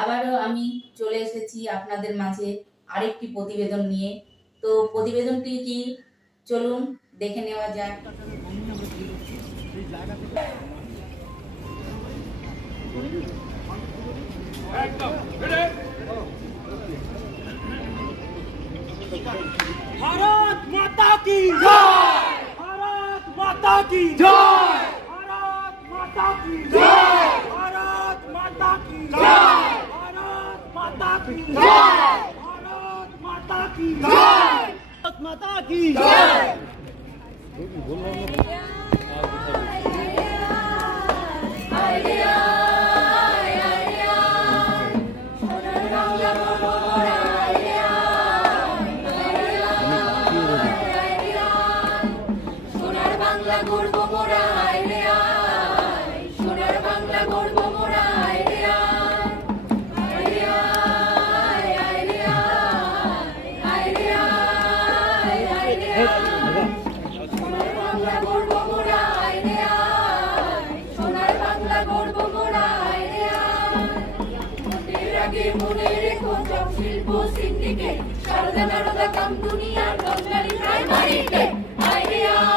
আবারও আমি চলে এসেছি আপনাদের মাঝে আরেকটি প্রতিবেদন নিয়ে। তো প্রতিবেদনটি কি চলুন দেখে নেওয়া যাক। भारत माता की जय, भारत माता की जय, भारत माता की जय, भारत माता की जय, भारत माता की जय, भारत माता की जय, भारत माता की जय। গর্ব মোরা আইরে আয়, সোনার বাংলা গর্ব মোরা আইরে আয়, আইরে আয়, আইরে আয়, আইরে আয়, সোনার বাংলা গর্ব মোরা আইরে আয়, সোনার বাংলা গর্ব মোরা আইরে আয়। ভোটের আগে মনে রেখো সব শিল্প সিন্ডিকেট, সারদা নারদা কাম দুনিয়ার বাঙালি প্রাইমারিতে আইরে আয়।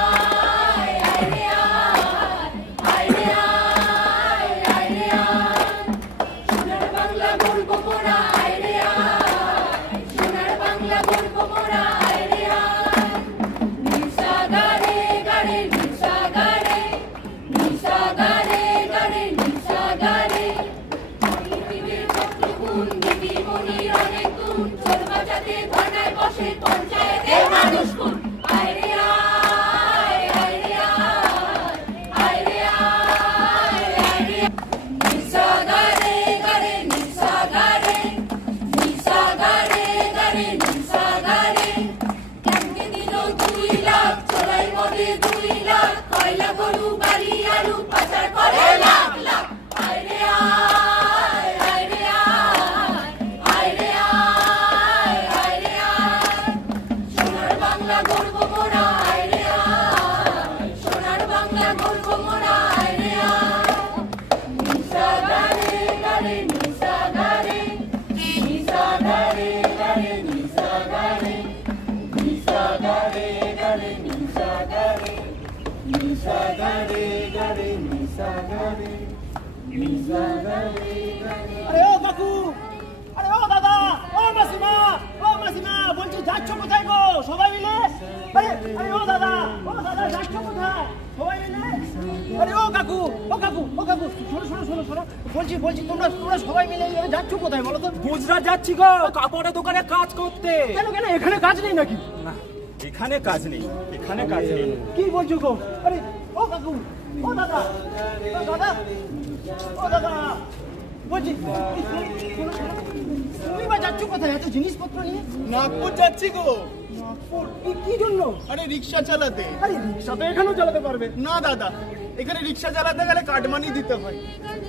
अरे ओ काकू, अरे ओ दादा, ओ मासिमा, বলছি যাচ্ছ কোথায় গো সবাই মিলে? আরে আরে ও দাদা যাচ্ছ কোথায় সবাই মিলে? আরে ও কাকু, শোনো, বলছি তোমরা সবাই মিলে যাচ্ছ কোথায় বলো তো? গুজরাট যাচ্ছি গো কাপড়ের দোকানে কাজ করতে। কেন এখানে কাজ নেই নাকি? না, এখানে কাজ নেই। কি বলছো গো? আরে ও কাকু, ও দাদা, বলছি তুমি বা যাচ্ছ কোথায় এত জিনিসপত্র নিয়ে? নাগপুর যাচ্ছি গো। নাগপুর? কি জন্য? আরে রিক্সা চালাতে। আরে রিক্সা তো এখানেও চালাতে পারবে। না দাদা, এখানে রিক্সা চালাতে গেলে কাটমানি দিতে হয়।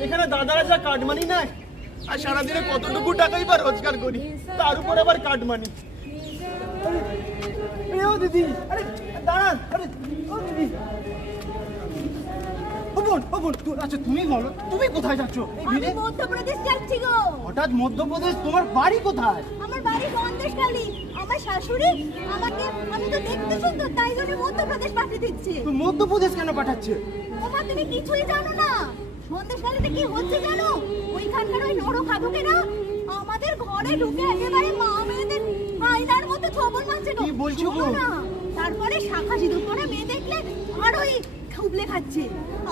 এখানে দাদারা যা কাটমানি নেয়, আর সারাদিনে কতটুকু টাকাই বা রোজগার করি, তার উপর আবার কাটমানি। ও দিদি, আরে দাঁড়ান, আরে ও দিদি, আচ্ছা তুমি বলো, তুমি কোথায় যাচ্ছ? আমি মধ্যপ্রদেশ যাচ্ছি গো। হঠাৎ মধ্যপ্রদেশ? তোমার বাড়ি কোথায়? আমার বাড়ি সন্দেশখালী। আমার শাশুড়ি আমাকে, আমি তো দেখতে সুন্দর, তাই জন্য মধ্যপ্রদেশ পাঠিয়ে দিচ্ছে। তো মধ্যপ্রদেশ কেন পাঠাচ্ছে? ওমা তুমি কিছুই জানো না। সন্দেশখালীতে কি হচ্ছে জানো? ওইখানকার ওই নরখাদকেরা আমাদের ঘরে ঢুকে একেবারে মা মেয়েদের আয়নার মতো ছবল মারছে গো। কি বলছো গো? তারপরে শাখা সিঁদুর পরে মেয়ে দেখলে আর ওই খুবলে খাচ্ছে।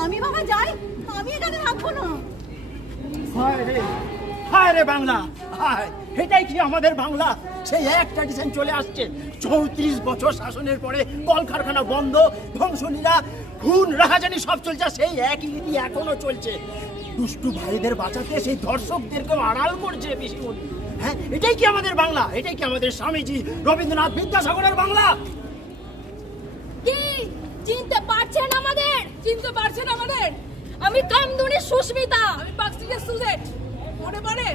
আমি বাবা যাই, আমি এখানে থাকবো না। হায় রে বাংলা, হায়! এটাই কি আমাদের বাংলা? সেই এক ট্র্যাডিশন চলে আসছে। 34 বছর শাসনের পরে কলকারখানা বন্ধ, ধ্বংসলীলা, খুন রাহাজানি সব চলছে, সেই একই রীতি এখনো চলছে। দুষ্টু ভাইদের বাঁচাতে সেই ধর্ষকদেরকে আড়াল করছে পিসিমণি। হ্যাঁ, এটাই কি আমাদের বাংলা? এটাই কি আমাদের স্বামীজি রবীন্দ্রনাথ বিদ্যাসাগরের বাংলা? কি চিনতে পারছেন আমাদের? চিনতে পারছেন আমাদের? আমি কামদুনি সুস্মিতা, আমি পাকস্টিজের সুজেট। মনে পড়ে?